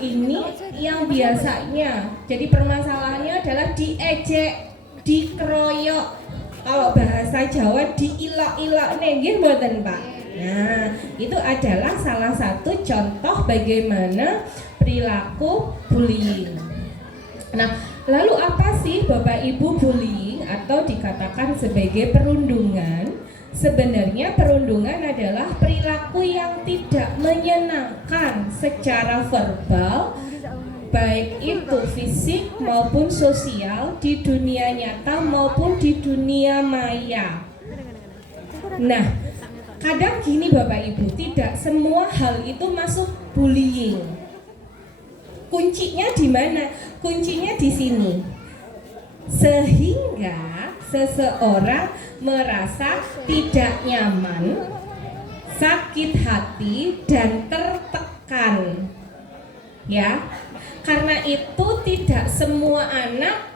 ini yang biasanya jadi permasalahannya adalah diejek, dikeroyok, kalau bahasa Jawa diilok-ilok nggih mboten Pak. Nah, itu adalah salah satu contoh bagaimana perilaku bullying. Nah, lalu apa sih Bapak Ibu bullying atau dikatakan sebagai perundungan? Sebenarnya perundungan adalah perilaku yang tidak menyenangkan secara verbal, baik itu fisik maupun sosial di dunia nyata maupun di dunia maya. Nah, kadang gini Bapak Ibu, tidak semua hal itu masuk bullying. Kuncinya di mana? Kuncinya di sini. Sehingga seseorang merasa tidak nyaman, sakit hati dan tertekan. Ya. Karena itu tidak semua anak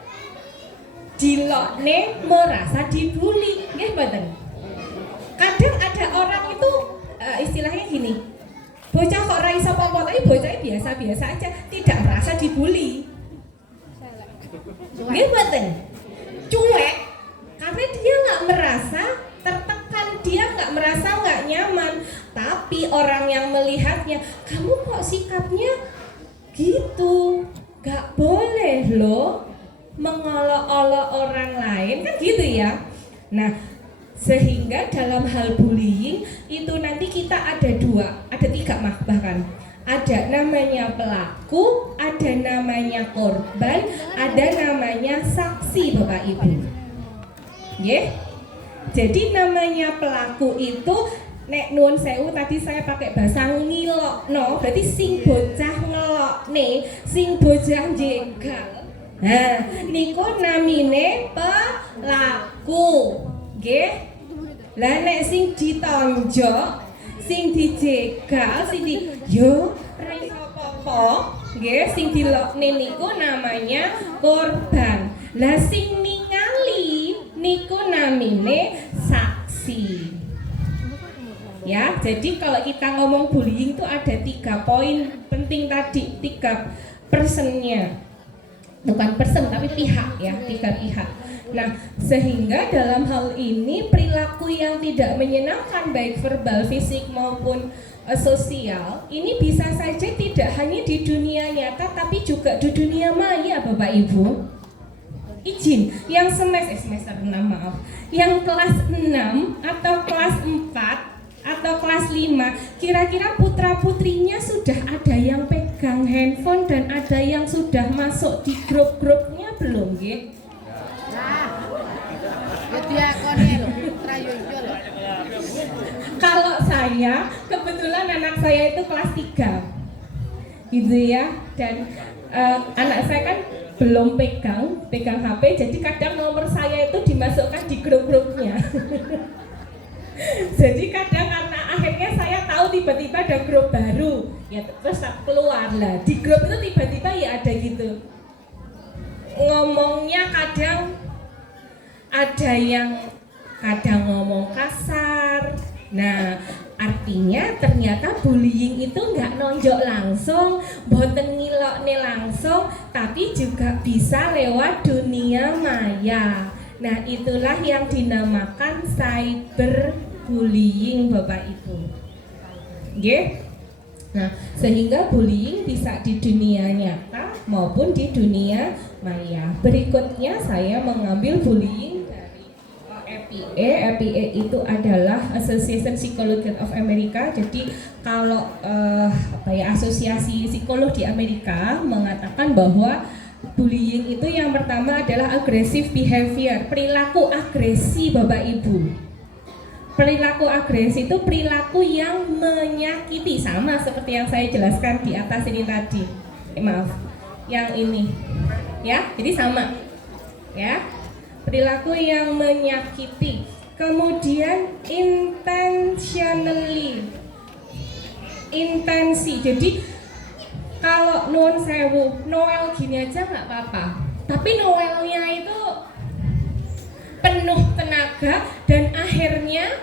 dilokne merasa dibully, nggih mboten. Kadang ada orang itu istilahnya gini, bocah kok ra iso apa-apa, tapi bocahnya biasa-biasa aja, tidak merasa dibully. Nggih mboten. Cuek karena dia nggak merasa tertekan, dia nggak merasa nggak nyaman. Tapi orang yang melihatnya, kamu kok sikapnya gitu, nggak boleh loh mengolok-olok orang lain, kan gitu ya. Nah, sehingga dalam hal bullying itu nanti kita ada tiga bahkan. Ada namanya pelaku, ada namanya korban, ada namanya saksi Bapak Ibu. Yeah? Jadi namanya pelaku itu nek nuwun sewu tadi saya pakai bahasa ngilokno, berarti sing bocah ngelokne, sing bocah jegal. Nah, niku namine pelaku. Nggih. Lah nek sing ditonjok, sing dijegal, sing di yo ra iso apa-apa, nggih, sing dilokne niku namanya korban. Lah sing ningali niku namine saksi. Ya, jadi kalau kita ngomong bullying itu ada 3 poin penting tadi, 3 personnya. Bukan person tapi pihak ya, 3 pihak. Nah, sehingga dalam hal ini perilaku yang tidak menyenangkan baik verbal, fisik maupun sosial ini bisa saja tidak hanya di dunia nyata tapi juga di dunia maya Bapak Ibu. Izin, yang semester 6 maaf, yang kelas 6 atau kelas 4 atau kelas 5, kira-kira putra-putrinya sudah ada yang pegang handphone dan ada yang sudah masuk di grup-grupnya belum, nggih? Kalau saya, kebetulan anak saya itu kelas 3 gitu ya, dan anak saya kan belum pegang HP, jadi kadang nomor saya itu dimasukkan di grup-grupnya. Jadi kadang karena akhirnya saya tahu tiba-tiba ada grup baru, ya terus keluar lah. Di grup itu tiba-tiba ya ada gitu. Ngomongnya kadang ada yang kadang ngomong kasar. Nah, artinya ternyata bullying itu nggak nonjok langsung, boten ngilokne langsung, tapi juga bisa lewat dunia maya. Nah, itulah yang dinamakan cyberbullying Bapak Ibu. Nggih? Nah, sehingga bullying bisa di dunia nyata maupun di dunia maya. Berikutnya saya mengambil bullying dari APA itu adalah Association Psychology of America. Jadi kalau asosiasi psikolog di Amerika mengatakan bahwa bullying itu yang pertama adalah aggressive behavior, perilaku agresi Bapak Ibu. Perilaku agresi itu perilaku yang menyakiti, sama seperti yang saya jelaskan di atas ini tadi. Maaf, yang ini. Ya, jadi sama. Ya. Perilaku yang menyakiti. Kemudian intensi. Jadi kalau nuwun sewu, Noel gini aja nggak apa-apa. Tapi Noelnya itu penuh tenaga dan akhirnya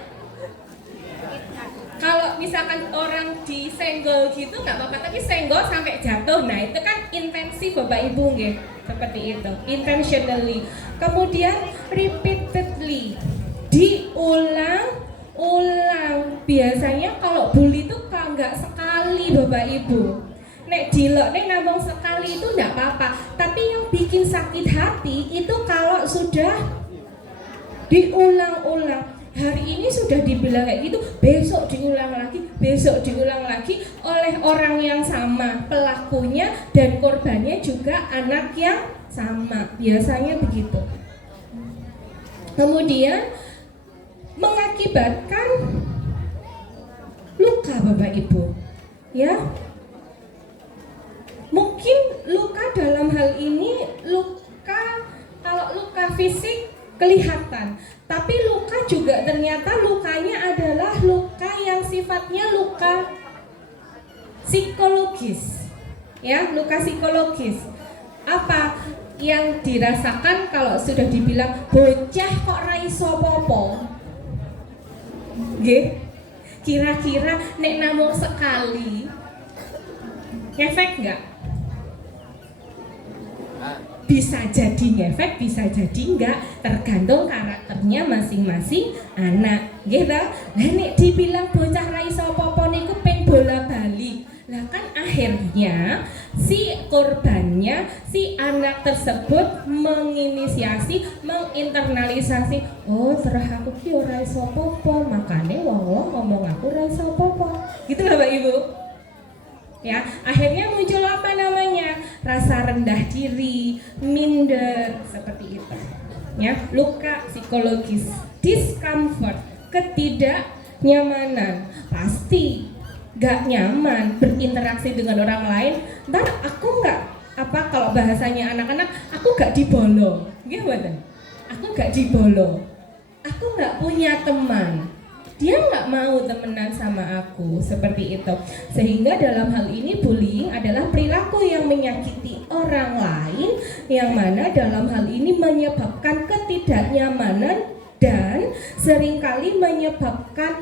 Kalau misalkan orang disenggol gitu nggak apa-apa, tapi senggol sampai jatuh, nah itu kan intensif Bapak Ibu nggih, seperti itu, intentionally. Kemudian repeatedly, diulang-ulang. Biasanya kalau bully itu kalau nggak sekali Bapak Ibu, nek dilok nek namung sekali itu nggak apa-apa, tapi yang bikin sakit hati itu kalau sudah diulang-ulang. Hari ini sudah dibilang kayak gitu, besok diulang lagi oleh orang yang sama, pelakunya dan korbannya juga anak yang sama, biasanya begitu. Kemudian mengakibatkan luka Bapak Ibu, ya. Mungkin luka dalam hal ini kalau luka fisik kelihatan, tapi luka juga ternyata lukanya adalah luka yang sifatnya luka psikologis, ya, luka psikologis. Apa yang dirasakan kalau sudah dibilang bocah kok ra iso apa-apa? Nggih. Kira-kira nek namung sekali ngefek nggak? Bisa jadi ngefek, bisa jadi enggak, tergantung karakternya masing-masing anak, gitu. Nah, nek dibilang bocah ra iso apa-apa niku ping bola-bali. Lah kan akhirnya si korbannya, si anak tersebut menginisiasi, menginternalisasi, oh terah aku ki ora iso apa-apa, makane wong ngomong aku ora iso apa-apa. Gitu loh Bapak Ibu. Ya, akhirnya muncul apa namanya? Rasa rendah diri, minder, seperti itu. Ya, luka psikologis, discomfort, ketidaknyamanan. Pasti gak nyaman berinteraksi dengan orang lain. Ntar aku gak, kalau bahasanya anak-anak, aku gak dibolo. Gimana? Aku gak dibolo. Aku gak punya teman. Dia nggak mau temenan sama aku, seperti itu. Sehingga dalam hal ini bullying adalah perilaku yang menyakiti orang lain, yang mana dalam hal ini menyebabkan ketidaknyamanan dan seringkali menyebabkan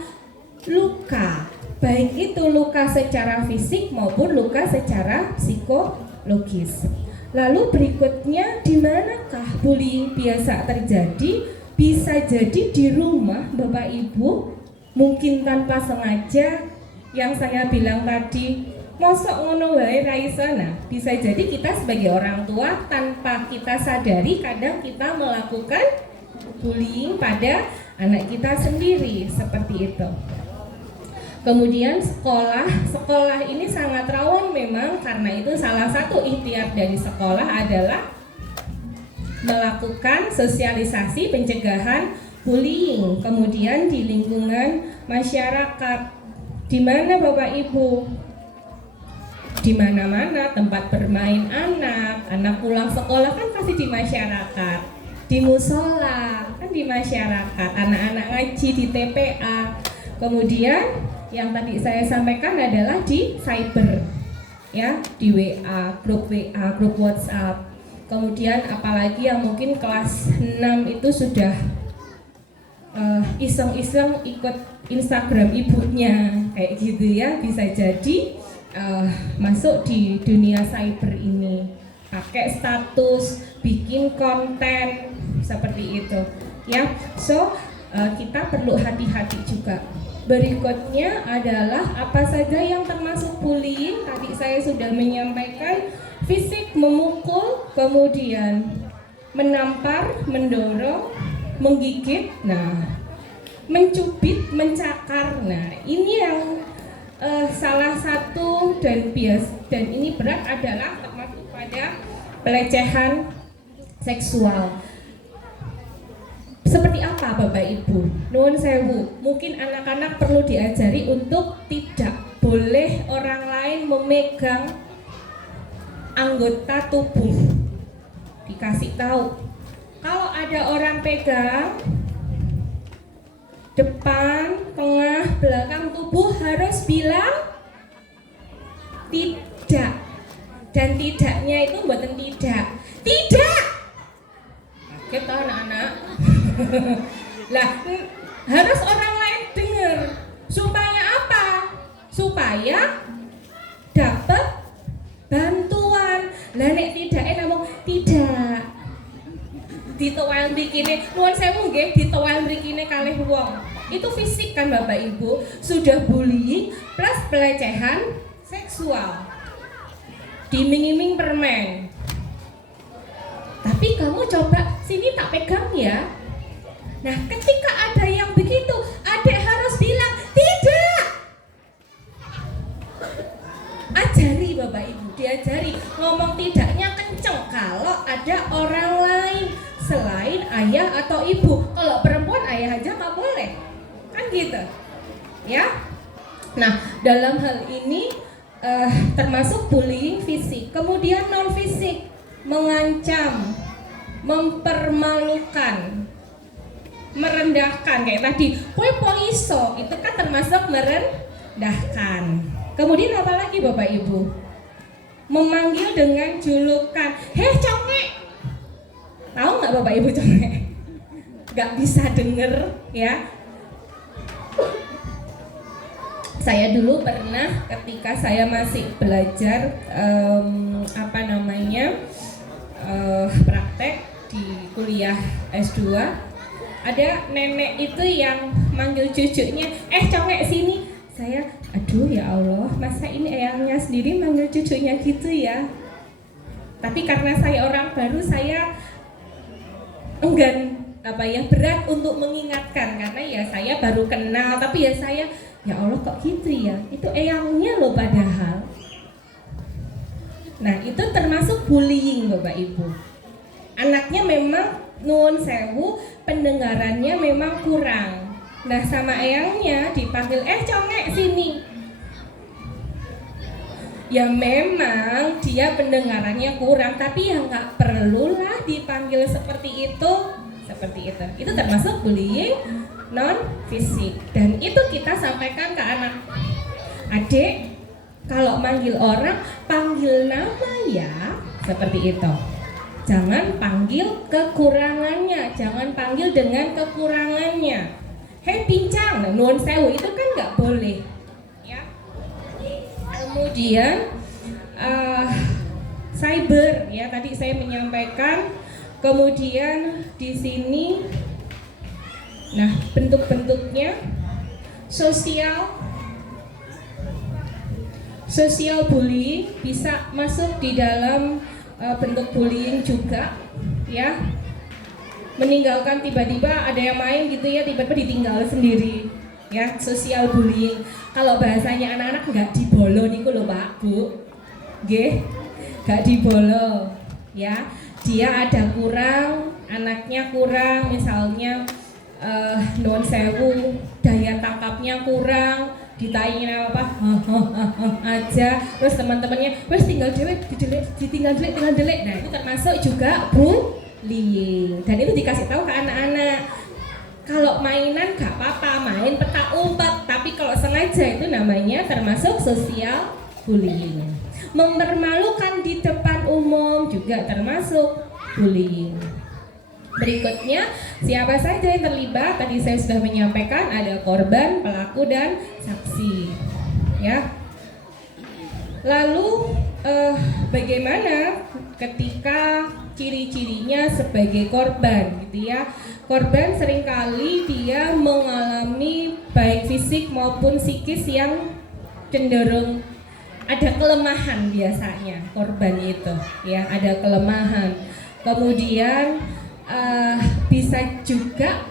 luka, baik itu luka secara fisik maupun luka secara psikologis. Lalu berikutnya, di manakah bullying biasa terjadi? Bisa jadi di rumah Bapak Ibu, mungkin tanpa sengaja, yang saya bilang tadi, mosok ngono wae ra iso. Nah, bisa jadi kita sebagai orang tua tanpa kita sadari kadang kita melakukan bullying pada anak kita sendiri, seperti itu. Kemudian sekolah ini sangat rawan memang, karena itu salah satu ikhtiar dari sekolah adalah melakukan sosialisasi pencegahan bullying. Kemudian di lingkungan masyarakat, di mana Bapak Ibu, di mana-mana tempat bermain anak pulang sekolah kan pasti di masyarakat, di musola kan di masyarakat, anak-anak ngaji di TPA. Kemudian yang tadi saya sampaikan adalah di cyber, ya, di WA, grup WhatsApp. Kemudian apalagi yang mungkin kelas 6 itu sudah iseng-iseng ikut Instagram ibunya kayak gitu, ya, bisa jadi masuk di dunia cyber ini, pakai status, bikin konten seperti itu, ya. So kita perlu hati-hati juga. Berikutnya adalah apa saja yang termasuk bullying. Tadi saya sudah menyampaikan fisik, memukul, kemudian menampar, mendorong, menggigit, nah, mencubit, mencakar. Nah, ini yang salah satu dan ini berat adalah termasuk pada pelecehan seksual. Seperti apa Bapak Ibu? Nuwun sewu, mungkin anak-anak perlu diajari untuk tidak boleh orang lain memegang anggota tubuh. Dikasih tahu, kalau ada orang pegang depan, tengah, belakang tubuh harus bilang tidak. Dan tidaknya itu buatan tidak. Tidak! Kita anak-anak. Lah, harus orang lain dengar. Supaya apa? dapat bantuan. Lah nek tidake ngomong tidak. Ditowel mrikine, nuwun sewu nggih, ditowel mrikine kalih wong. Itu fisik kan Bapak Ibu, sudah bullying plus pelecehan seksual. Diming-iming permen. Tapi kamu coba sini tak pegang ya. Nah, ketika ada yang begitu, adik harus bilang tidak. Ajari Bapak Ibu, diajari ngomong tidaknya kenceng kalau ada orang lain selain ayah atau ibu. Kalau perempuan ayah aja nggak boleh, kan gitu, ya. Nah, dalam hal ini termasuk bullying fisik, kemudian non fisik, mengancam, mempermalukan, merendahkan kayak tadi. Kowe poiso itu kan termasuk merendahkan. Kemudian apa lagi Bapak Ibu? Memanggil dengan julukan, heh congek. Tahu nggak Bapak Ibu congek? Nggak bisa denger ya. Saya dulu pernah ketika saya masih belajar praktek di kuliah S2, ada nenek itu yang manggil cucunya, congek sini. Saya, aduh ya Allah, masa ini eyangnya sendiri manggil cucunya gitu ya. Tapi karena saya orang baru, saya enggan berat untuk mengingatkan, karena ya saya baru kenal. Tapi ya saya, ya Allah kok gitu ya, itu eyangnya loh padahal. Nah itu termasuk bullying Bapak Ibu. Anaknya memang nuwun sewu, pendengarannya memang kurang. Nah sama eyangnya dipanggil, congek sini. Ya memang dia pendengarannya kurang, tapi ya nggak perlulah dipanggil seperti itu. Itu termasuk bullying non fisik. Dan itu kita sampaikan ke anak. Adik, kalau manggil orang, panggil nama ya, seperti itu. Jangan panggil kekurangannya, jangan panggil dengan kekurangannya. Hei pincang, nuwun sewu, itu kan nggak boleh. Ya. Kemudian cyber, ya tadi saya menyampaikan. Kemudian di sini, nah bentuk-bentuknya sosial bullying bisa masuk di dalam bentuk bullying juga, ya. Meninggalkan tiba-tiba ada yang main gitu ya, tiba-tiba ditinggal sendiri, ya. Sosial bullying. Kalau bahasanya anak-anak nggak dibolo niku lho Pak Bu, nggih, nggak dibolo, ya. Dia ada kurang, anaknya kurang, misalnya nuwun sewu, daya tangkapnya kurang, ditanya apa, aja, terus teman-temannya, wes tinggal delek, ditinggal delek. Nah itu termasuk juga bullying, dan itu dikasih tahu ke anak-anak. Kalau mainan gak apa-apa, main petak umpet, tapi kalau sengaja itu namanya termasuk sosial bullying. Mempermalukan di depan umum juga termasuk bullying. Berikutnya, siapa saja yang terlibat? Tadi saya sudah menyampaikan ada korban, pelaku, dan saksi. Ya. Lalu bagaimana ketika ciri-cirinya sebagai korban, gitu ya? Korban seringkali dia mengalami baik fisik maupun psikis yang cenderung ada kelemahan biasanya korban itu, ya ada kelemahan. Kemudian bisa juga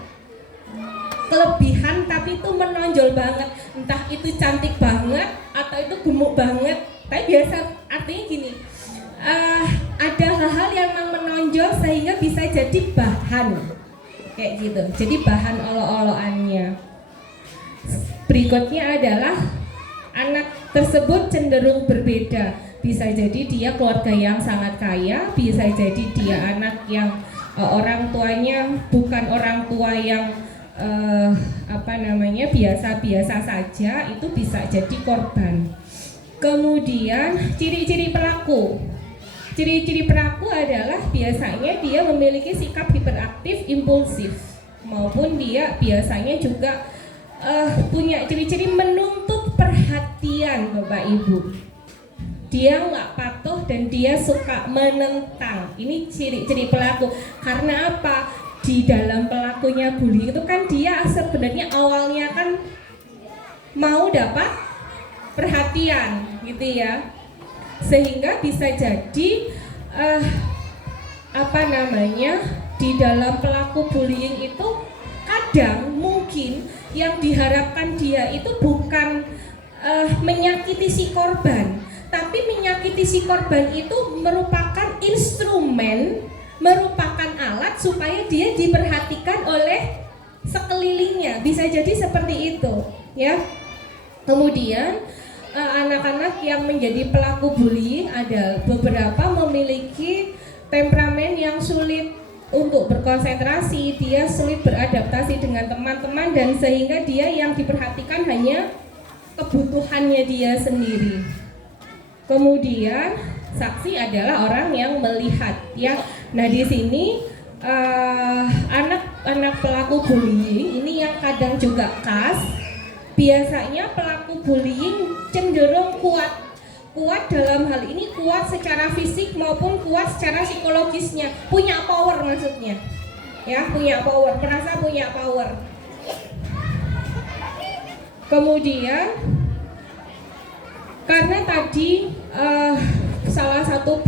kelebihan tapi itu menonjol banget, entah itu cantik banget atau itu gemuk banget. Tapi biasa artinya gini, ada hal-hal yang memang menonjol sehingga bisa jadi bahan kayak gitu, jadi bahan olo-oloannya. Berikutnya adalah anak tersebut cenderung berbeda. Bisa jadi dia keluarga yang sangat kaya, bisa jadi dia anak yang orang tuanya bukan orang tua yang biasa-biasa saja, itu bisa jadi korban. Kemudian ciri-ciri pelaku. Ciri-ciri pelaku adalah biasanya dia memiliki sikap hiperaktif, impulsif, maupun dia biasanya juga punya ciri-ciri menuntut perhatian Bapak Ibu. dia nggak patuh dan dia suka menentang. Ini ciri-ciri pelaku. Karena apa? Di dalam pelakunya bullying itu kan dia sebenarnya awalnya kan mau dapat perhatian gitu ya, sehingga bisa jadi di dalam pelaku bullying itu kadang mungkin yang diharapkan dia itu bukan menyakiti si korban, tapi menyakiti si korban itu merupakan instrumen, merupakan alat supaya dia diperhatikan oleh sekelilingnya. Bisa jadi seperti itu ya. Kemudian anak-anak yang menjadi pelaku bullying ada beberapa memiliki temperamen yang sulit untuk berkonsentrasi, dia sulit beradaptasi dengan teman-teman, dan sehingga dia yang diperhatikan hanya kebutuhannya dia sendiri. Kemudian saksi adalah orang yang melihat ya. Nah di sini anak-anak pelaku bullying ini yang kadang juga khas. Biasanya pelaku bullying cenderung kuat dalam hal ini, kuat secara fisik maupun kuat secara psikologisnya, punya power maksudnya ya, punya power, merasa punya power. Kemudian karena tadi salah satu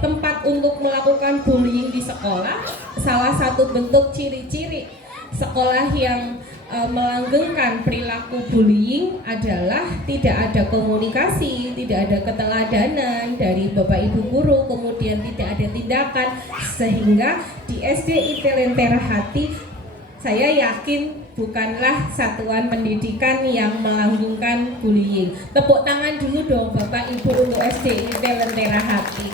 tempat untuk melakukan bullying di sekolah, salah satu bentuk ciri-ciri sekolah yang melanggengkan perilaku bullying adalah tidak ada komunikasi, tidak ada keteladanan dari Bapak Ibu guru, kemudian tidak ada tindakan, sehingga di SD IT Lentera Hati saya yakin bukanlah satuan pendidikan yang melanggengkan bullying. Tepuk tangan dulu dong Bapak Ibu untuk SD IT Lentera Hati.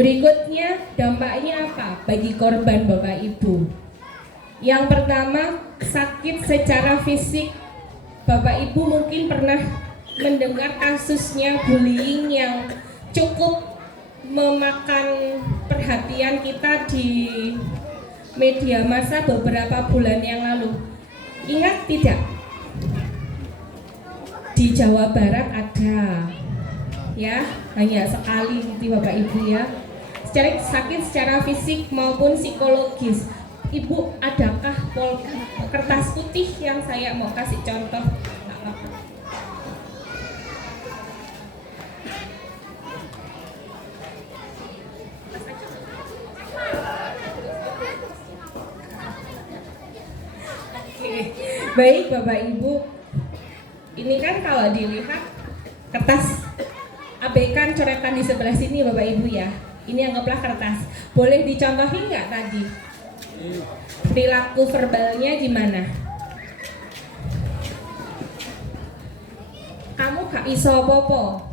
Berikutnya dampaknya apa bagi korban Bapak Ibu? Yang pertama, sakit secara fisik. Bapak Ibu mungkin pernah mendengar kasusnya bullying yang cukup memakan perhatian kita di media massa beberapa bulan yang lalu. Ingat tidak? Di Jawa Barat ada, ya, hanya sekali di Bapak Ibu ya. Sakit secara fisik maupun psikologis. Ibu, adakah kertas putih yang saya mau kasih contoh? Baik Bapak Ibu, ini kan kalau dilihat kertas, abaikan coretan di sebelah sini Bapak Ibu ya. Ini anggaplah kertas. Boleh dicontohin nggak tadi? Perilaku verbalnya gimana? Kamu gak iso popo,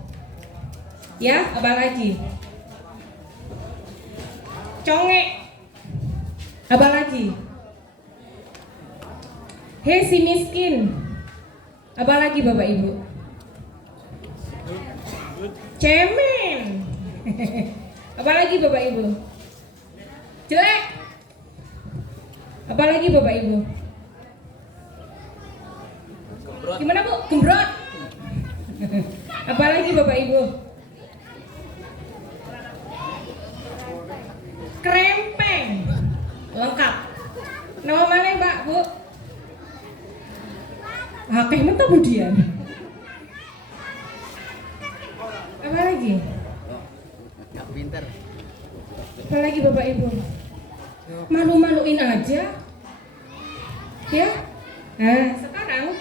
ya, apalagi? Congek, apalagi? Hei si miskin, apalagi Bapak Ibu? Cemen, apalagi Bapak Ibu? Jelek, apalagi Bapak Ibu? Gimana Bu? Gembrot. Apalagi Bapak Ibu? Krempeng. Lengkap. Nama mana Mbak, Bu? Akeh mentok kemudian. Apa lagi? Gak pinter. Apa lagi Bapak Ibu? Malu-maluin aja. Ya. Nah, sekarang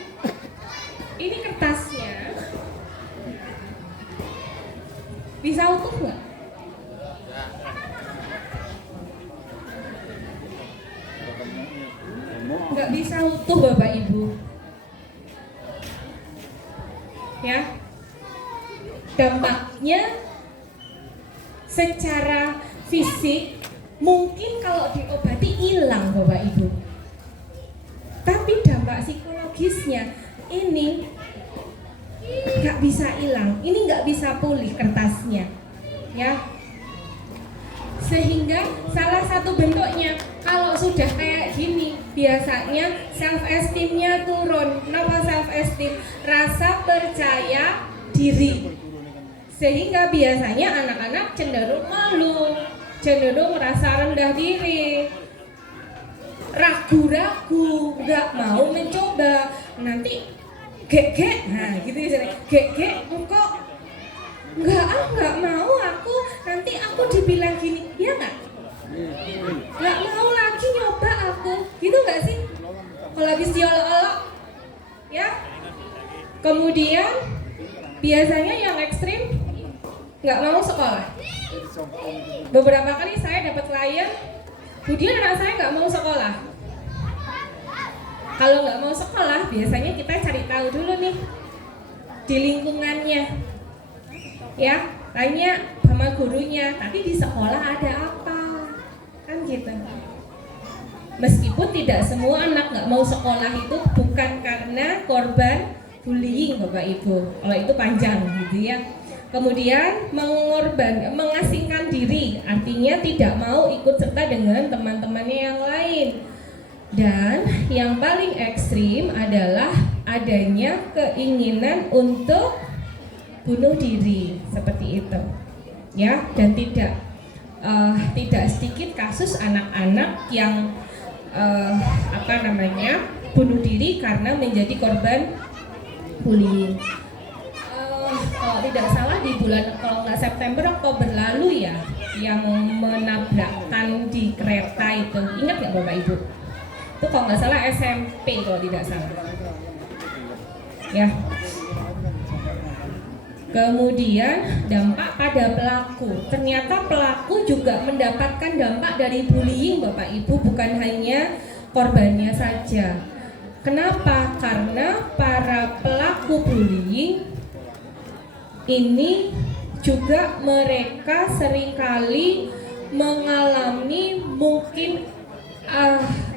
ini kertasnya bisa utuh nggak? Nggak bisa utuh Bapak Ibu. Ya. Dampaknya secara fisik mungkin kalau diobati hilang Bapak Ibu. Tapi dampak psikologisnya ini nggak bisa hilang, ini nggak bisa pulih kertasnya, ya. Sehingga salah satu bentuknya kalau sudah kayak gini, biasanya self esteemnya turun. Kenapa self esteem? Rasa percaya diri. Sehingga biasanya anak-anak cenderung malu, cenderung merasa rendah diri, ragu-ragu, nggak mau mencoba. Nanti gek, nah gitu ya, gek, kok nggak mau aku, nanti aku dibilang gini, ya nggak mau lagi nyoba aku, gitu nggak sih? Kalau habis diolok-olok, ya. Kemudian biasanya yang ekstrim nggak mau sekolah. Beberapa kali saya dapat klien, kemudian anak saya nggak mau sekolah. Kalau nggak mau sekolah, biasanya kita cari tahu dulu nih di lingkungannya, ya, tanya sama gurunya. Tapi di sekolah ada apa, kan gitu. Meskipun tidak semua anak nggak mau sekolah itu bukan karena korban bullying, Bapak Ibu. Kalau itu panjang, gitu ya. Kemudian mengasingkan diri, artinya tidak mau ikut serta dengan teman-temannya yang lain. Dan yang paling ekstrim adalah adanya keinginan untuk bunuh diri, seperti itu, ya. Dan tidak sedikit kasus anak-anak yang bunuh diri karena menjadi korban bullying. Kalau tidak salah di bulan, kalau nggak September, Oktober lalu ya, yang menabrakkan di kereta itu, ingat nggak Bapak Ibu? Itu kalau nggak salah SMP kalau tidak salah, ya. Kemudian dampak pada pelaku, ternyata pelaku juga mendapatkan dampak dari bullying, Bapak Ibu, bukan hanya korbannya saja. Kenapa? Karena para pelaku bullying ini juga mereka seringkali mengalami mungkin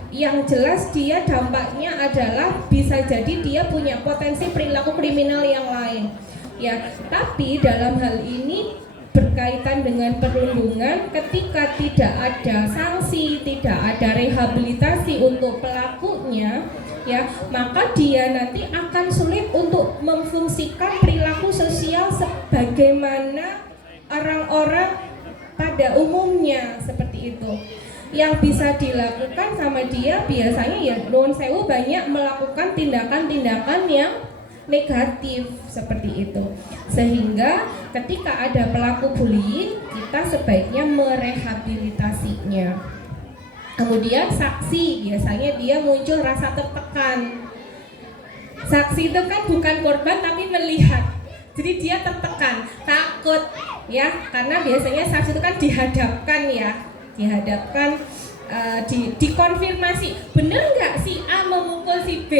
yang jelas dia dampaknya adalah bisa jadi dia punya potensi perilaku kriminal yang lain, ya. Tapi dalam hal ini berkaitan dengan perundungan, ketika tidak ada sanksi, tidak ada rehabilitasi untuk pelakunya, ya, maka dia nanti akan sulit untuk memfungsikan perilaku sosial sebagaimana orang-orang pada umumnya, seperti itu. Yang bisa dilakukan sama dia biasanya ya nuwun sewu banyak melakukan tindakan-tindakan yang negatif, seperti itu. Sehingga ketika ada pelaku bullying, kita sebaiknya merehabilitasinya. Kemudian saksi, biasanya dia muncul rasa tertekan. Saksi itu kan bukan korban tapi melihat. Jadi dia tertekan, takut, ya, karena biasanya saksi itu kan dihadapkan, ya, dihadapkan, dikonfirmasi, bener nggak si A memukul si B?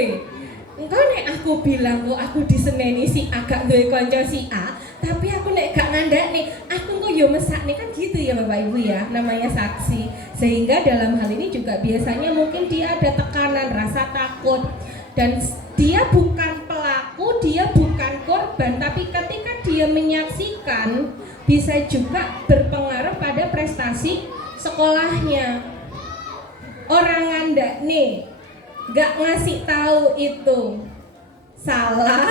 Engkau nek aku bilang kok aku diseneni si A gak duwe konco si A, tapi aku nek gak ngandakne, aku kok yo mesakne, kan gitu ya Bapak Ibu, ya, namanya saksi. Sehingga dalam hal ini juga biasanya mungkin dia ada tekanan, rasa takut, dan dia bukan pelaku, dia bukan korban, tapi ketika dia menyaksikan bisa juga berpengaruh pada prestasi sekolahnya. Orang ngandakne gak ngasih tahu itu salah,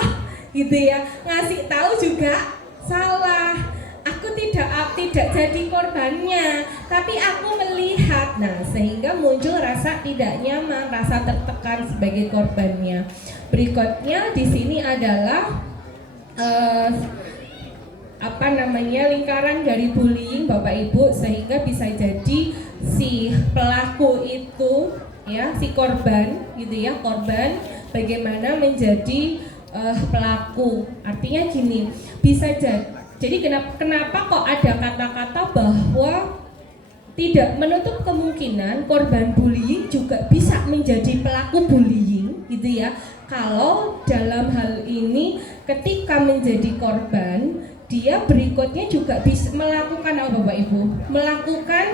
gitu ya. Ngasih tahu juga salah. Aku tidak jadi korbannya, tapi aku melihat. Nah, sehingga muncul rasa tidak nyaman, rasa tertekan sebagai korbannya. Berikutnya di sini adalah lingkaran dari bullying, Bapak Ibu, sehingga bisa jadi si pelaku itu, ya, si korban, gitu ya, korban bagaimana menjadi pelaku. Artinya gini, bisa jadi kenapa kok ada kata-kata bahwa tidak menutup kemungkinan korban bullying juga bisa menjadi pelaku bullying, gitu ya. Kalau dalam hal ini ketika menjadi korban, dia berikutnya juga bisa melakukan apa Bapak Ibu? Melakukan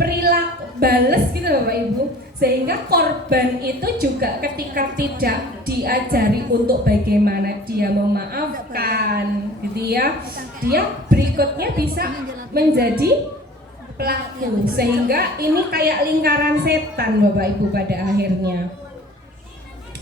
perilaku balas, gitu Bapak Ibu. Sehingga korban itu juga ketika tidak diajari untuk bagaimana dia memaafkan, gitu ya, dia berikutnya bisa menjadi pelaku. Sehingga ini kayak lingkaran setan Bapak Ibu pada akhirnya.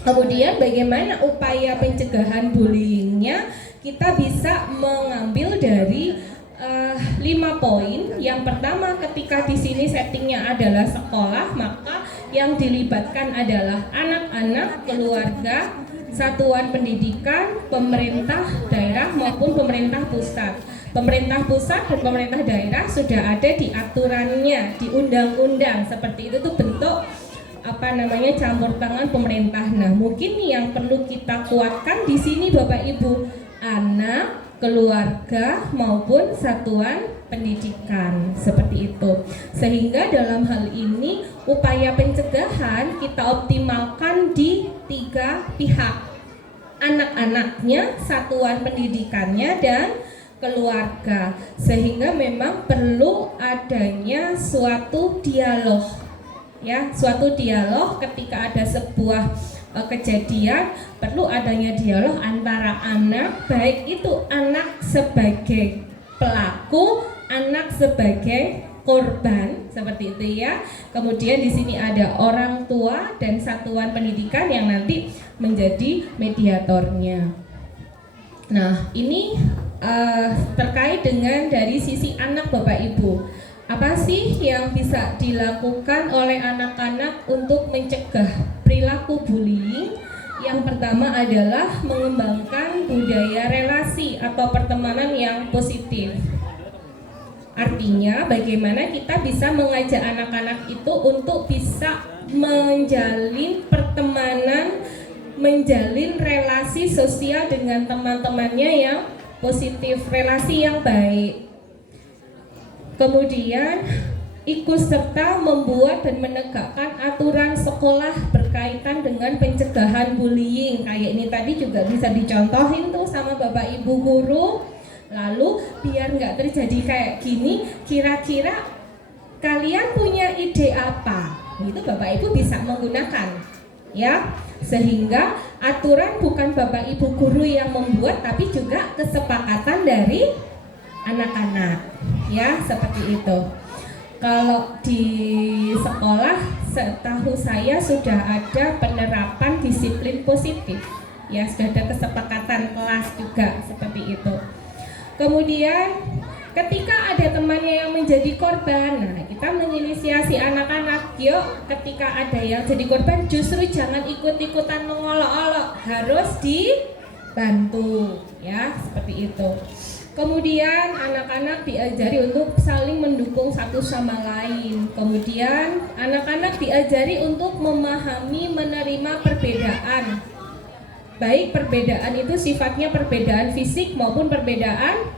Kemudian bagaimana upaya pencegahan bullyingnya? Kita bisa mengambil dari 5 poin. Yang pertama, ketika di sini settingnya adalah sekolah, maka yang dilibatkan adalah anak-anak, keluarga, satuan pendidikan, pemerintah daerah maupun pemerintah pusat. Pemerintah pusat dan pemerintah daerah sudah ada di aturannya, di undang-undang. Seperti itu tuh bentuk campur tangan pemerintah. Nah, mungkin yang perlu kita kuatkan di sini Bapak Ibu, anak, keluarga maupun satuan pendidikan, seperti itu. Sehingga dalam hal ini upaya pencegahan kita optimalkan di 3 pihak, anak-anaknya, satuan pendidikannya, dan keluarga. Sehingga memang perlu adanya suatu dialog, ya, suatu dialog ketika ada sebuah kejadian, perlu adanya dialog antara anak, baik itu anak sebagai pelaku, anak sebagai korban, seperti itu ya. Kemudian di sini ada orang tua dan satuan pendidikan yang nanti menjadi mediatornya. Nah, ini terkait dengan dari sisi anak Bapak Ibu. Apa sih yang bisa dilakukan oleh anak-anak untuk mencegah perilaku bullying? Yang pertama adalah mengembangkan budaya relasi atau pertemanan yang positif. Artinya bagaimana kita bisa mengajak anak-anak itu untuk bisa menjalin pertemanan, menjalin relasi sosial dengan teman-temannya yang positif, relasi yang baik. Kemudian ikut serta membuat dan menegakkan aturan sekolah berkaitan dengan pencegahan bullying. Kayak ini tadi juga bisa dicontohin tuh sama Bapak Ibu guru. Lalu biar nggak terjadi kayak gini, kira-kira kalian punya ide apa? Itu Bapak Ibu bisa menggunakan, ya. Sehingga aturan bukan Bapak Ibu guru yang membuat, tapi juga kesepakatan dari anak-anak, ya, seperti itu. Kalau di sekolah setahu saya sudah ada penerapan disiplin positif, ya, sudah ada kesepakatan kelas juga seperti itu. Kemudian ketika ada temannya yang menjadi korban, nah kita menginisiasi anak-anak, yuk ketika ada yang jadi korban justru jangan ikut-ikutan mengolok-olok, harus dibantu, ya, seperti itu. Kemudian anak-anak diajari untuk saling mendukung satu sama lain. Kemudian anak-anak diajari untuk memahami, menerima perbedaan. Baik perbedaan itu sifatnya perbedaan fisik maupun perbedaan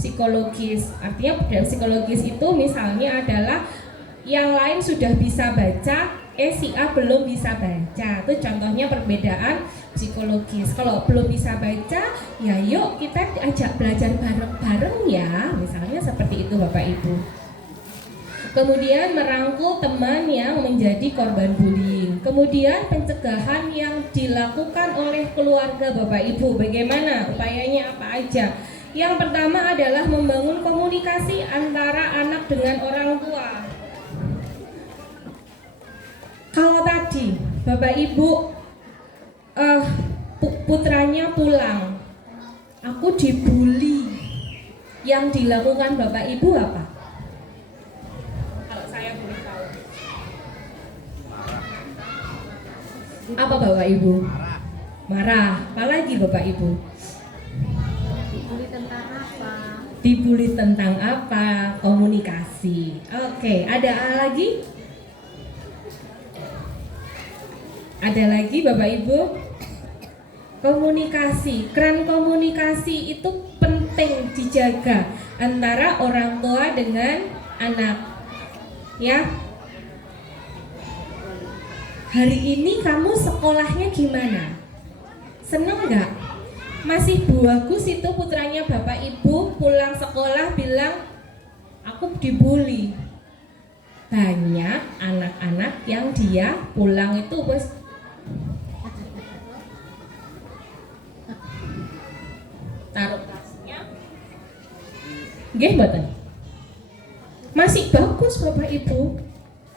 psikologis. Artinya perbedaan psikologis itu misalnya adalah yang lain sudah bisa baca, si A belum bisa baca. Itu contohnya perbedaan psikologis. Kalau belum bisa baca, ya yuk kita ajak belajar bareng-bareng ya. Misalnya seperti itu Bapak Ibu. Kemudian merangkul teman yang menjadi korban bullying. Kemudian pencegahan yang dilakukan oleh keluarga Bapak Ibu. Bagaimana? Upayanya apa aja? Yang pertama adalah membangun komunikasi antara anak dengan orang tua. Kalau tadi Bapak Ibu putranya pulang, aku dibully, yang dilakukan Bapak Ibu apa? Kalau saya boleh tahu, apa Bapak Ibu? Marah. Apalagi Bapak Ibu? Dibully tentang apa? Dibully tentang apa? Komunikasi. Oke, ada lagi? Ada lagi Bapak Ibu? Komunikasi. Keran komunikasi itu penting dijaga antara orang tua dengan anak. Ya. Hari ini kamu sekolahnya gimana? Seneng nggak? Masih bagus itu putranya Bapak Ibu pulang sekolah bilang aku dibully. Banyak anak-anak yang dia pulang itu taruh tasnya, nggih mboten. Masih bagus Bapak Ibu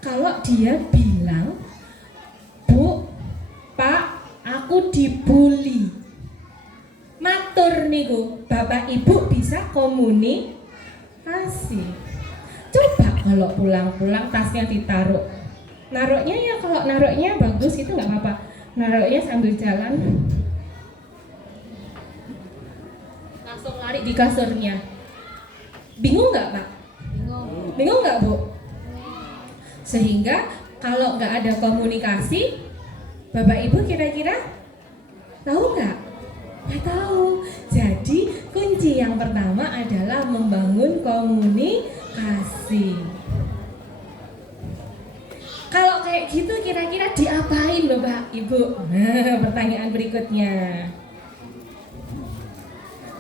kalau dia bilang, Bu, Pak, atur niku bapak ibu bisa komunikasi. Coba kalau pulang-pulang tasnya ditaruh, naruhnya ya kalau naruhnya bagus itu nggak apa-apa, naruhnya sambil jalan langsung lari di kasurnya. Bingung nggak Pak? Bingung nggak Bu? Sehingga kalau nggak ada komunikasi, bapak ibu kira-kira tahu nggak? Nggak tahu. Jadi kunci yang pertama adalah membangun komunikasi. Kalau kayak gitu kira-kira diapain loh Pak Ibu? Nah, pertanyaan berikutnya.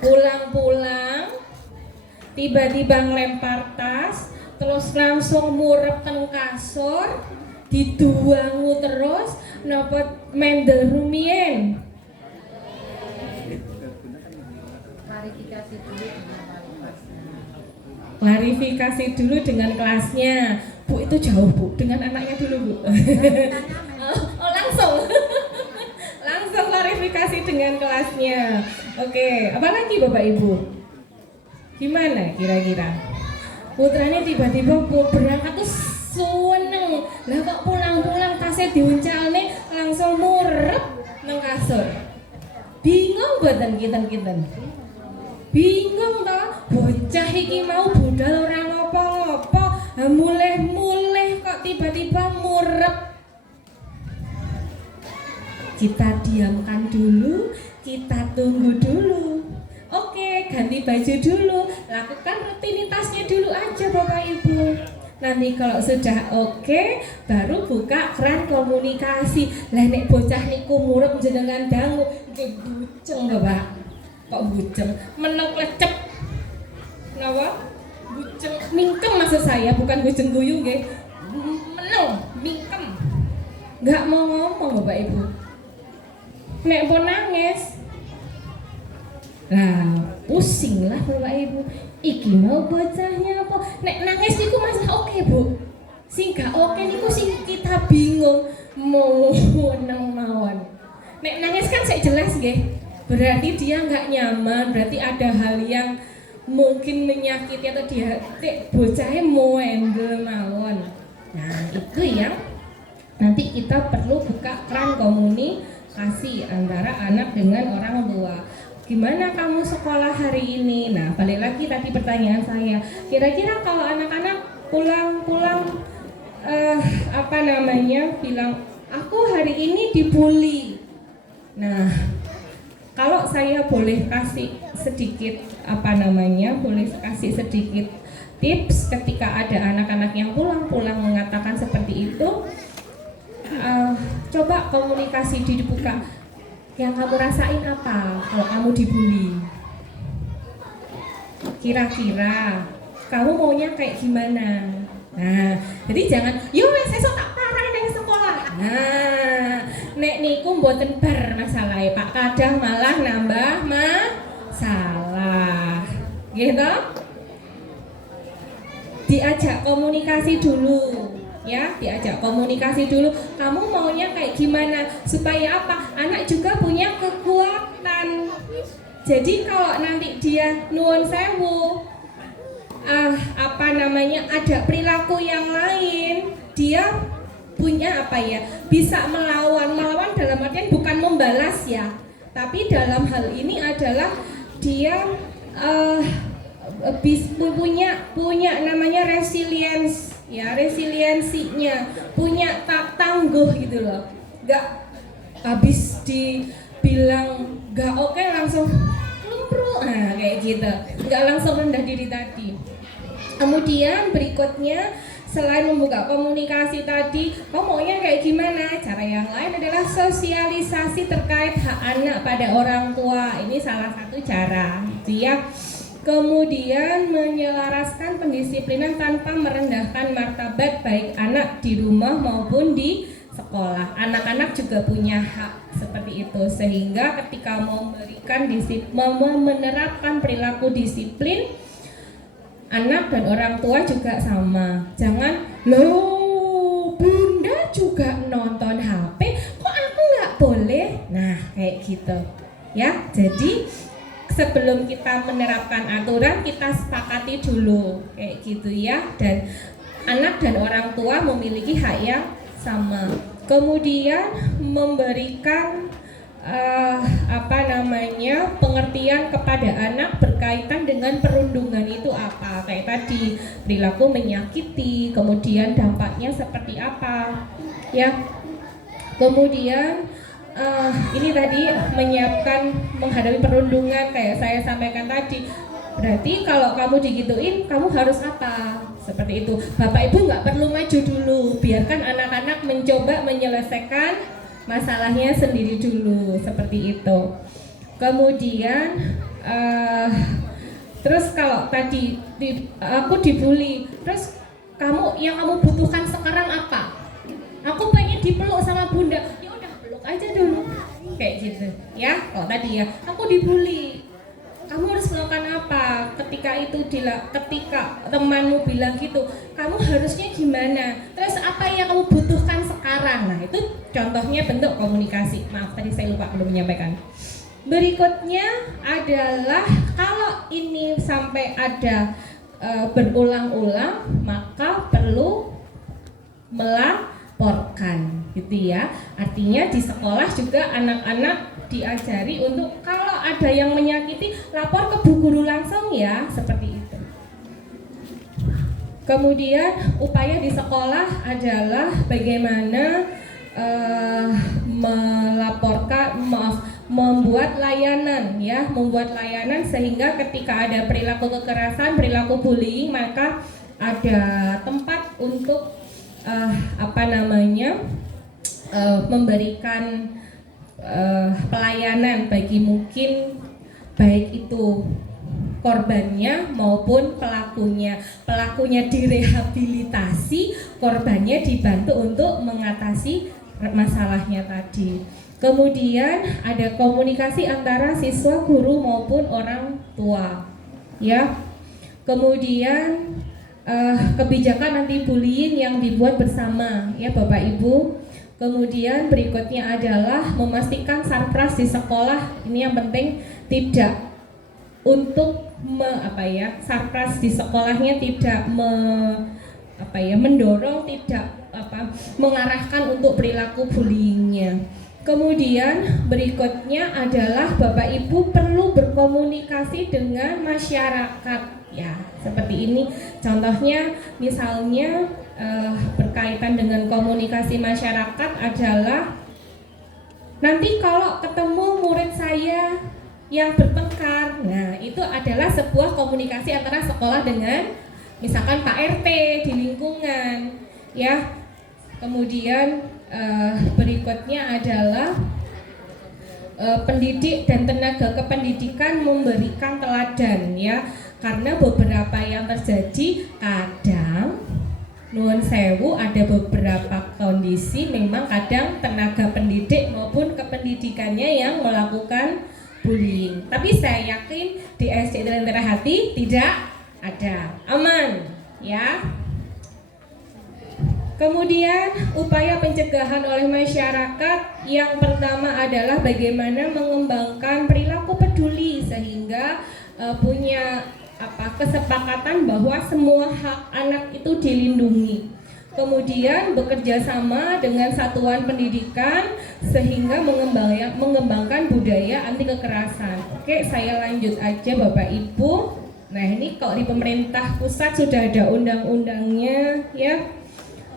Pulang-pulang tiba-tiba ngelempar tas, terus langsung murep teng kasur, diduangu terus, napa mendel rumien. Klarifikasi dulu dengan kelasnya. Bu itu jauh Bu, dengan anaknya dulu Bu. Oh langsung. Langsung klarifikasi dengan kelasnya. Oke, apalagi Bapak Ibu? Gimana kira-kira? Putranya tiba-tiba berangkat tuh seneng. Lah kok pulang-pulang tasnya diuncalne langsung murep nang kasur. Bingung boten kinten-kinten. Bingung toh, bocah iki mau budal ora ngopo-ngopo, muleh-muleh kok tiba-tiba murep. Kita diamkan dulu, kita tunggu dulu. Oke, ganti baju dulu, lakukan rutinitasnya dulu aja Bapak Ibu. Nanti kalau sudah oke, baru buka keran komunikasi. Lah nek bocah niku murep jenengan dangu, nggih buceng Bapak. Kok buceng? Meneng klecep. Napa? Buceng, mingkem maksud saya, bukan buceng guyu nggih. Meneng, mingkem. Enggak mau ngomong Bapak Ibu. Nek pun nangis. Nah, pusing lah Bapak Ibu. Iki mau bocahnya apa? Nek nangis niku masih oke Bu. Sing gak oke niku sing kita bingung mau nang mawon. Nek nangis kan saya jelas nggih. Berarti dia nggak nyaman, berarti ada hal yang mungkin menyakiti atau dia bocahnya mau handle mawon. Nah itu yang nanti kita perlu buka keran komunikasi antara anak dengan orang tua. Gimana kamu sekolah hari ini? Nah balik lagi tadi pertanyaan saya, kira-kira kalau anak-anak pulang-pulang bilang aku hari ini dibully. Nah kalau saya boleh kasih sedikit boleh kasih sedikit tips ketika ada anak-anak yang pulang-pulang mengatakan seperti itu, coba komunikasi dibuka. Yang kamu rasain apa kalau kamu dibully? Kira-kira kamu maunya kayak gimana? Nah, jadi jangan, yo wes esok tak parahin nang sekolah. Nah, nek niku mboten bar masalah Pak, kadang malah nambah masalah. Gitu? Diajak komunikasi dulu. Ya, diajak komunikasi dulu. Kamu maunya kayak gimana? Supaya apa? Anak juga punya kekuatan. Jadi kalau nanti dia nuwun sewu, ada perilaku yang lain, dia punya bisa melawan dalam artian bukan membalas ya, tapi dalam hal ini adalah dia punya namanya resilience ya, resiliensinya, punya tangguh gitu loh, nggak habis dibilang nggak oke langsung lumpuh, nah kayak gitu, nggak langsung rendah diri tadi. Kemudian berikutnya, selain membuka komunikasi tadi, kamu maunya kayak gimana? Cara yang lain adalah sosialisasi terkait hak anak pada orang tua. Ini salah satu cara, gitu ya. Kemudian menyelaraskan pendisiplinan tanpa merendahkan martabat baik anak di rumah maupun di sekolah. Anak-anak juga punya hak seperti itu, sehingga ketika menerapkan perilaku disiplin, anak dan orang tua juga sama. Jangan, loh bunda juga nonton HP, kok aku nggak boleh? Nah kayak gitu ya. Jadi sebelum kita menerapkan aturan kita sepakati dulu kayak gitu ya, dan anak dan orang tua memiliki hak yang sama. Kemudian memberikan pengertian kepada anak berkaitan dengan perundungan itu apa, kayak tadi perilaku menyakiti, kemudian dampaknya seperti apa ya. Kemudian ini tadi menyiapkan menghadapi perundungan kayak saya sampaikan tadi. Berarti kalau kamu digituin, kamu harus apa? Seperti itu. Bapak Ibu nggak perlu maju dulu, biarkan anak-anak mencoba menyelesaikan masalahnya sendiri dulu, seperti itu. Kemudian terus kalau tadi aku dibully, terus yang kamu butuhkan sekarang apa? Aku pengen dipeluk sama bunda, ya udah peluk aja dulu, kayak gitu ya. Kalau tadi ya, aku dibully, kamu harus melakukan apa? Ketika temanmu bilang gitu, kamu harusnya gimana? Terus apa yang kamu butuhkan sekarang? Nah itu contohnya bentuk komunikasi. Maaf tadi saya lupa belum menyampaikan. Berikutnya adalah kalau ini sampai ada berulang-ulang, maka perlu melaporkan, gitu ya. Artinya di sekolah juga anak-anak diajari untuk kalau ada yang menyakiti lapor ke bu guru langsung ya, seperti itu. Kemudian upaya di sekolah adalah bagaimana membuat layanan ya, membuat layanan sehingga ketika ada perilaku kekerasan, perilaku bullying, maka ada tempat untuk memberikan pelayanan bagi mungkin baik itu korbannya maupun pelakunya. Pelakunya direhabilitasi, korbannya dibantu untuk mengatasi masalahnya tadi. Kemudian ada komunikasi antara siswa, guru maupun orang tua, ya. Kemudian kebijakan anti bullying yang dibuat bersama, ya Bapak Ibu. Kemudian berikutnya adalah memastikan sarpras di sekolah. Ini yang penting, tidak untuk sarpras di sekolahnya tidak mendorong, tidak mengarahkan untuk perilaku bullyingnya. Kemudian berikutnya adalah Bapak Ibu perlu berkomunikasi dengan masyarakat ya, seperti ini. Contohnya misalnya berkaitan dengan komunikasi masyarakat adalah nanti kalau ketemu murid saya yang bertengkar, nah itu adalah sebuah komunikasi antara sekolah dengan misalkan Pak RT di lingkungan ya. Kemudian berikutnya adalah pendidik dan tenaga kependidikan memberikan teladan ya, karena beberapa yang terjadi kadang nuwun sewu ada beberapa kondisi memang kadang tenaga pendidik maupun kependidikannya yang melakukan bullying. Tapi saya yakin di SD Lentera Hati tidak ada, aman ya. Kemudian upaya pencegahan oleh masyarakat yang pertama adalah bagaimana mengembangkan perilaku peduli sehingga punya kesepakatan bahwa semua hak anak itu dilindungi. Kemudian bekerja sama dengan satuan pendidikan sehingga mengembangkan budaya anti kekerasan. Oke, saya lanjut aja Bapak Ibu. Nah ini kalau di pemerintah pusat sudah ada undang-undangnya ya.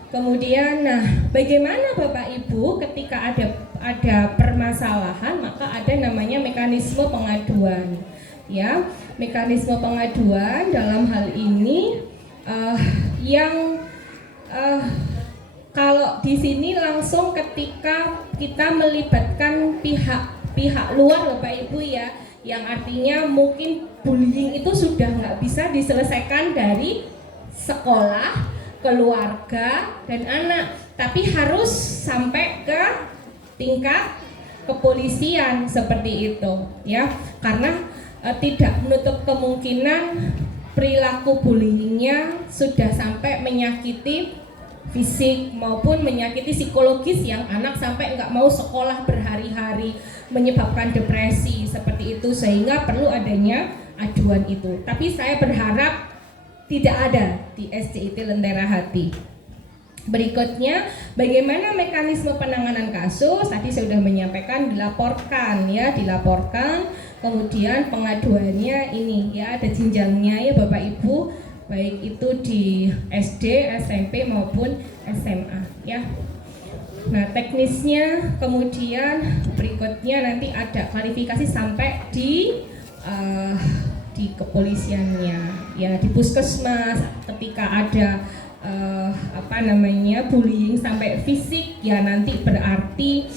Kemudian bagaimana Bapak Ibu ketika ada permasalahan maka ada namanya mekanisme pengaduan ya. Mekanisme pengaduan dalam hal ini kalau di sini langsung ketika kita melibatkan pihak luar Bapak Ibu ya, yang artinya mungkin bullying itu sudah nggak bisa diselesaikan dari sekolah, keluarga dan anak, tapi harus sampai ke tingkat kepolisian seperti itu ya, karena tidak menutup kemungkinan perilaku bullyingnya sudah sampai menyakiti fisik maupun menyakiti psikologis yang anak sampai nggak mau sekolah berhari-hari, menyebabkan depresi seperti itu, sehingga perlu adanya aduan itu. Tapi saya berharap tidak ada di SCIT Lentera Hati. Berikutnya, bagaimana mekanisme penanganan kasus? Tadi saya sudah menyampaikan, dilaporkan, kemudian pengaduannya ini ya, ada jenjangnya ya Bapak Ibu, baik itu di SD, SMP maupun SMA ya. Nah, teknisnya kemudian berikutnya nanti ada klarifikasi sampai di kepolisiannya ya, di puskesmas ketika ada bullying sampai fisik ya, nanti berarti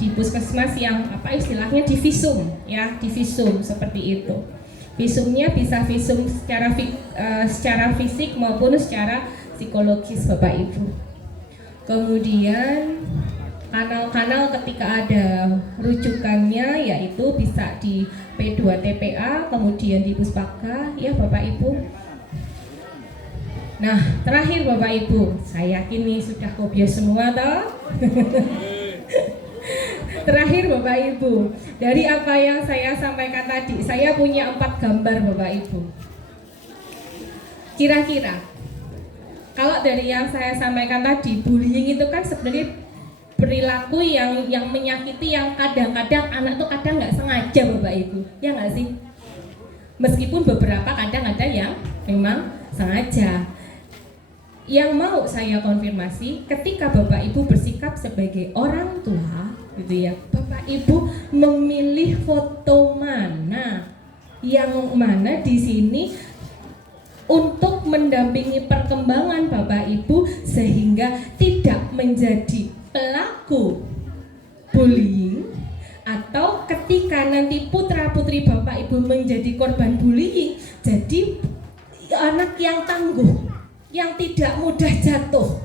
di puskesmas yang istilahnya divisum ya, divisum seperti itu. Visumnya bisa visum secara fisik maupun secara psikologis Bapak Ibu. Kemudian kanal-kanal ketika ada rujukannya yaitu bisa di P2TPA, kemudian di Puspaka ya Bapak Ibu. Nah, terakhir Bapak Ibu, saya yakin nih sudah kopius semua toh. Terakhir Bapak Ibu, dari apa yang saya sampaikan tadi, saya punya 4 gambar Bapak Ibu. Kira-kira, kalau dari yang saya sampaikan tadi, bullying itu kan sebenarnya perilaku yang menyakiti, yang kadang-kadang anak tuh kadang nggak sengaja Bapak Ibu, ya nggak sih? Meskipun beberapa kadang ada yang memang sengaja. Yang mau saya konfirmasi, ketika Bapak Ibu bersikap sebagai orang tua, gitu ya, Bapak Ibu memilih foto mana, yang mana di sini untuk mendampingi perkembangan Bapak Ibu sehingga tidak menjadi pelaku bullying, atau ketika nanti putra-putri Bapak Ibu menjadi korban bullying, jadi anak yang tangguh, yang tidak mudah jatuh.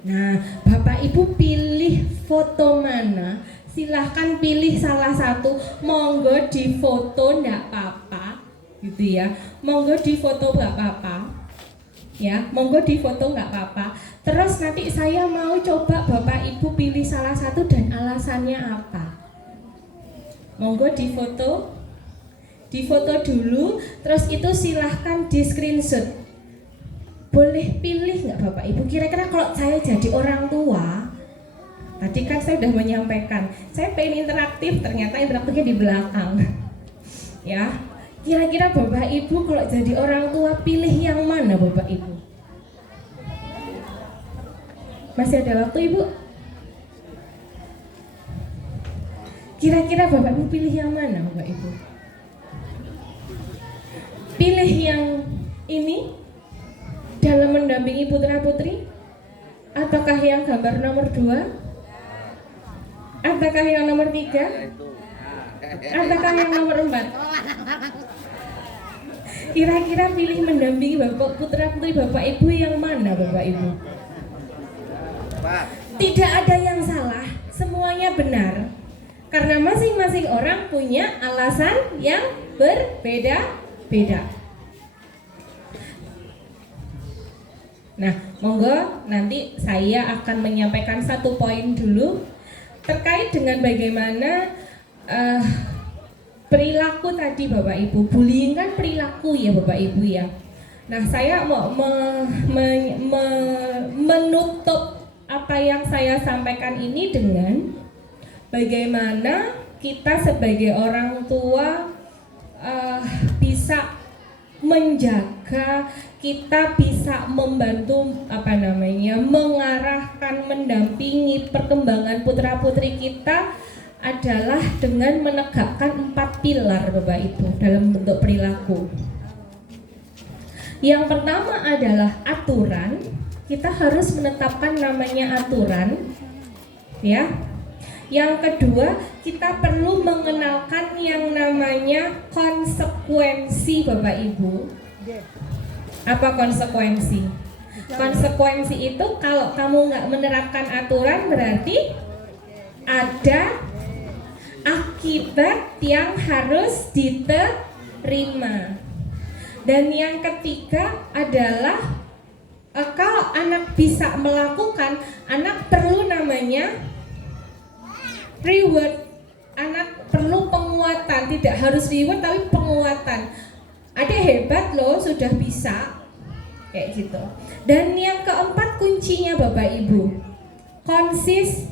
Nah, Bapak Ibu pilih foto mana? Silahkan pilih salah satu. Monggo di foto enggak apa-apa, gitu ya. Monggo di foto enggak apa-apa. Ya, monggo di foto enggak apa-apa. Terus nanti saya mau coba Bapak Ibu pilih salah satu dan alasannya apa. Monggo di foto. Di foto dulu, terus itu silahkan di screenshot. Boleh pilih nggak Bapak Ibu, kira-kira kalau saya jadi orang tua, tadi kan saya sudah menyampaikan, saya pengen interaktif, ternyata interaktifnya di belakang. Ya, kira-kira Bapak Ibu kalau jadi orang tua pilih yang mana Bapak Ibu? Masih ada waktu Ibu? Kira-kira Bapak Ibu pilih yang mana Bapak Ibu? Pilih yang ini dalam mendampingi putra-putri? Ataukah yang gambar nomor 2? Ataukah yang nomor 3? Ataukah yang nomor 4? Kira-kira pilih mendampingi Bapak putra-putri Bapak Ibu yang mana Bapak Ibu? Tidak ada yang salah, semuanya benar. Karena masing-masing orang punya alasan yang berbeda-beda. Nah, monggo nanti saya akan menyampaikan satu poin dulu terkait dengan bagaimana perilaku tadi Bapak Ibu. Bullying kan perilaku ya Bapak Ibu ya. Nah, saya mau menutup apa yang saya sampaikan ini dengan bagaimana kita sebagai orang tua bisa menjaga, kita bisa membantu mengarahkan, mendampingi perkembangan putra-putri kita adalah dengan menegakkan 4 pilar Bapak Ibu dalam bentuk perilaku. Yang pertama adalah aturan. Kita harus menetapkan namanya aturan, ya. Yang kedua, kita perlu mengenalkan yang namanya konsekuensi Bapak Ibu. Apa konsekuensi? Konsekuensi itu kalau kamu nggak menerapkan aturan berarti ada akibat yang harus diterima. Dan yang ketiga adalah kalau anak bisa melakukan, anak perlu namanya reward. Anak perlu penguatan, tidak harus reward tapi penguatan. Adik hebat loh, sudah bisa, kayak gitu. Dan yang keempat kuncinya Bapak Ibu, konsistensi.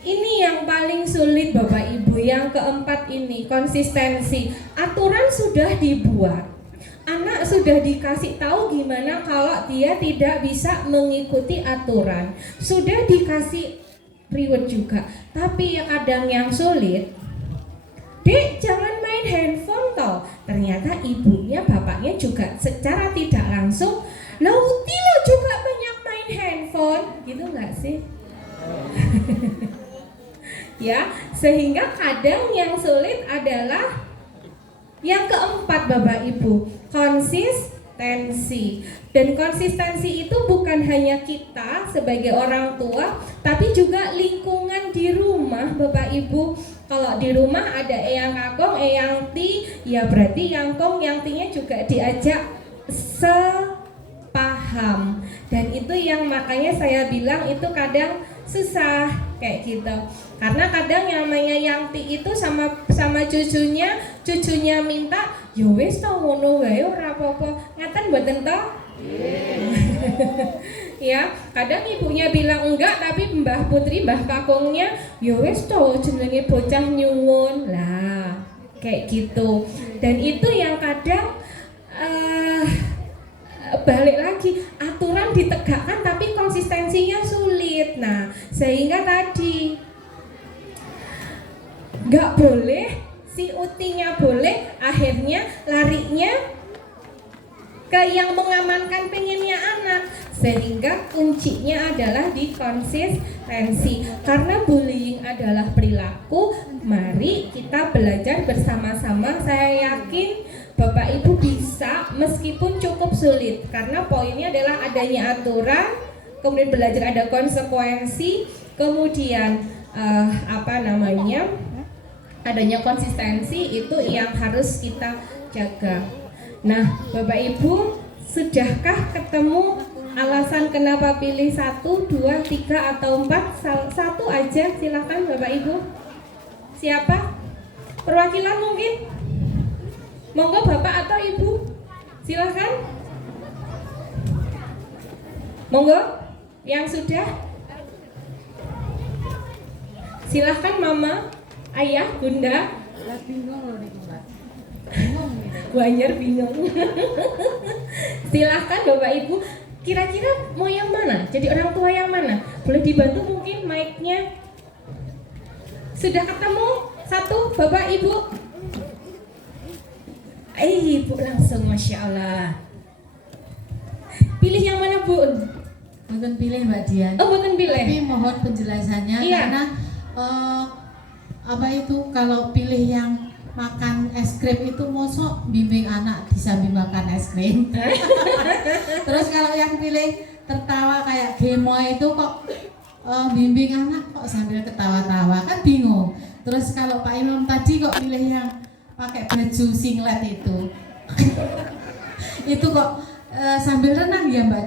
Ini yang paling sulit Bapak Ibu. Yang keempat ini, konsistensi. Aturan sudah dibuat, anak sudah dikasih tahu gimana kalau dia tidak bisa mengikuti aturan, sudah dikasih reward juga. Tapi yang kadang yang sulit, Dek jangan main handphone toh. Ternyata ibunya bapaknya juga secara tidak langsung, Lauti lo juga banyak main handphone, gitu nggak sih? Ya, sehingga kadang yang sulit adalah yang keempat Bapak Ibu, konsistensi. Dan konsistensi itu bukan hanya kita sebagai orang tua, tapi juga lingkungan di rumah Bapak Ibu. Kalau di rumah ada eyang kakong, eyang ti, ya berarti yang kong, yang tinya juga diajak sepaham. Dan itu yang makanya saya bilang itu kadang susah kayak gitu. Karena kadang yang namanya Yangti itu sama cucunya minta, ya wis to ngono wae ora apa-apa. Ngaten mboten to? Ya, kadang ibunya bilang enggak, tapi Mbah Putri, Mbah Kakungnya, ya wis to jenenge bocah nyuwun. Lah, kayak gitu. Dan itu yang kadang balik lagi, aturan ditegakkan tapi konsistensinya sulit. Nah, sehingga tadi nggak boleh, si utinya boleh, akhirnya larinya ke yang mengamankan pengennya anak. Sehingga kuncinya adalah di konsistensi. Karena bullying adalah perilaku, mari kita belajar bersama-sama. Saya yakin Bapak Ibu bisa, meskipun cukup sulit. Karena poinnya adalah adanya aturan, kemudian belajar ada konsekuensi, kemudian adanya konsistensi, itu yang harus kita jaga. Nah, Bapak Ibu, sudahkah ketemu alasan kenapa pilih 1, 2, 3 atau 4? Satu aja, silakan Bapak Ibu. Siapa? Perwakilan mungkin? Monggo Bapak atau Ibu, silakan. Monggo, yang sudah. Silahkan Mama, Ayah, Bunda. Bingung loh nih Mbak. Bingung gitu. Banyak bingung. Silahkan Bapak Ibu, kira-kira mau yang mana? Jadi orang tua yang mana? Boleh dibantu mungkin mic-nya. Sudah ketemu? Satu, Bapak Ibu. Ibu langsung, Masya Allah. Pilih yang mana Bu? Bukan pilih Mbak Dian. Oh, bukan pilih. Tapi mohon penjelasannya. Iya. Karena kalau pilih yang makan es krim itu mosok bimbing anak disambil makan es krim. Terus kalau yang pilih tertawa kayak gemoy itu kok bimbing anak kok sambil ketawa-tawa, kan bingung. Terus kalau Pak Imam tadi kok pilih yang pakai baju singlet itu itu kok sambil renang ya Mbak